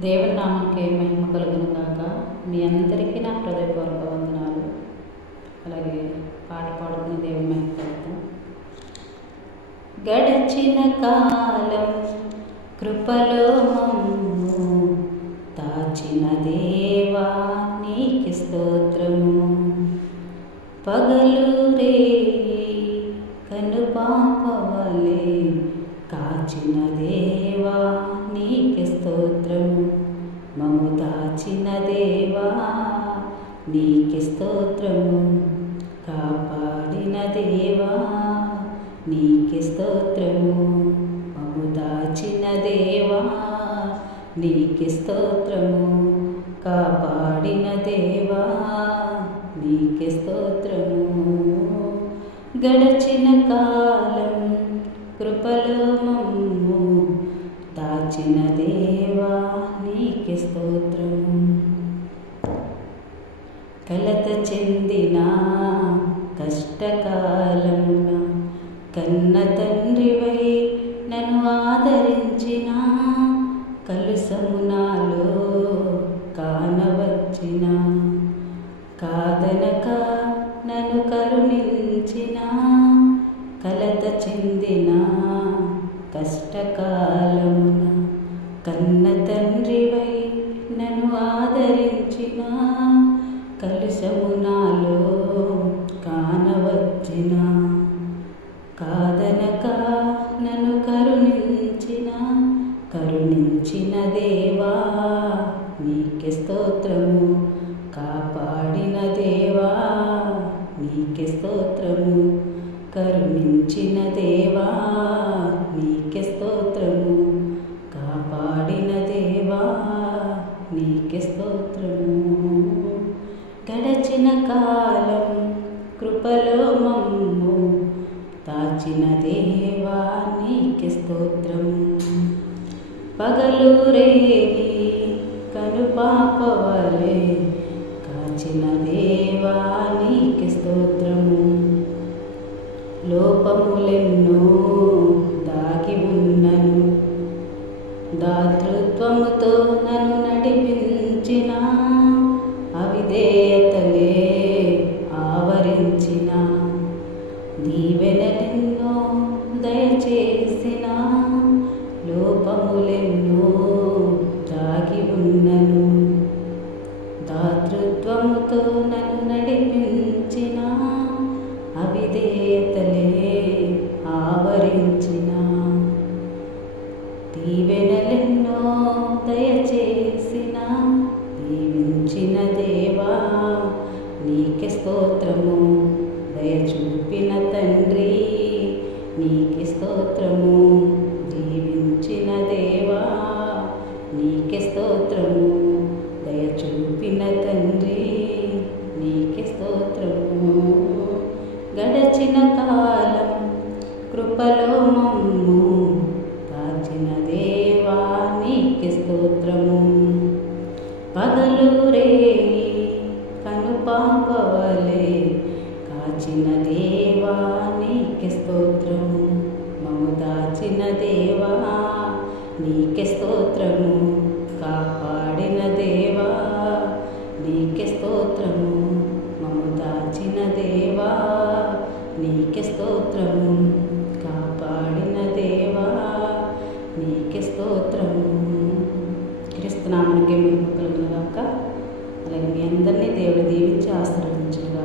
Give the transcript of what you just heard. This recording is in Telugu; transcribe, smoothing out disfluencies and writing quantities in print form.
దేవుని నామానికి మహిమ కలుగును గాక. మీ అందరికీ నా హృదయపూర్వక వందనాలు. అలాగే పాట పాడుకుని దేవుని మహిమ కలుగుతాం. గడిచిన కాలం కృపలో మమ్ము దాచిన దేవా నీకి స్తోత్రము. పగలు రేయి కనుపాపవలే కాచిన దేవా నీకి స్తోత్రము. మము దాచిన దేవా నీకి స్తోత్రము. కాపాడిన దేవా నీకి స్తోత్రము. మము దాచిన దేవా నీకి స్తోత్రము. కాపాడిన దేవా నీకి స్తోత్రము. గడచిన కాలం కృపలో మమ్ము దాచిన దేవా నీకి స్తోత్రము. కలత చెందిన కష్టకాలమున కన్న తండ్రివై నన్ను ఆదరించిన, కలుసము నాలో కానవచ్చిన, కాదనక నన్ను కరుణించిన, కలత చెందిన కష్టకాలమున కన్న తండ్రివై నన్ను ఆదరించిన, కలుసము నాలో కానవచ్చిన, కాదనక నన్ను కరుణించిన, కరుణించిన దేవా నీకి స్తోత్రము. కాపాడిన దేవా నీకి స్తోత్రము. కరుణించిన దేవా నీకి స్తోత్రము. కాపాడిన దేవా నీకి స్తోత్రము. గడచిన కాలం కృపలో మమ్ము దాచిన దేవా నీకి స్తోత్రము. పగలు రేయి కనుపాపవలే కాచిన దేవా నీకి స్తోత్రము. లోపములెన్నో దాగి ఉన్నను, దాతృత్వముతో నన్ను నడిపించిన, అవిధేయతలే ఆవరించిన, దీవెనలెన్నో దయచేసిన, లోపములెన్నో దాగి ఉన్నను, దాతృత్వముతో నన్ను నడిపించిన, అవిధేయతలే ఆవరించిన, దీవెనలెన్నో దయచేసిన, దీవించిన దేవా నీకి స్తోత్రము. దయ చూపిన తండ్రి నీకి స్తోత్రము. దీవించిన దేవా నీకి స్తోత్రము. దయ చూపిన తండ్రి నీకి స్తోత్రము. గడచిన కాలం కృపలో మమ్ము దాచిన దేవా నీకి స్తోత్రము. పగలు రేయి కనుపాపవలే కాచిన దేవా నీకి స్తోత్రము. మము దాచిన దేవా నీకి స్తోత్రము. కాపాడిన దేవా నీకి స్తోత్రము. మము దాచిన దేవా నీకి స్తోత్రము. కాపాడిన దేవా నీకి స్తోత్రము. క్రీస్తు నామమునకే మహిమ కలుగును గాక. అలాగే మీ అందరినీ దేవుడు దీవించి ఆశీర్వదించును.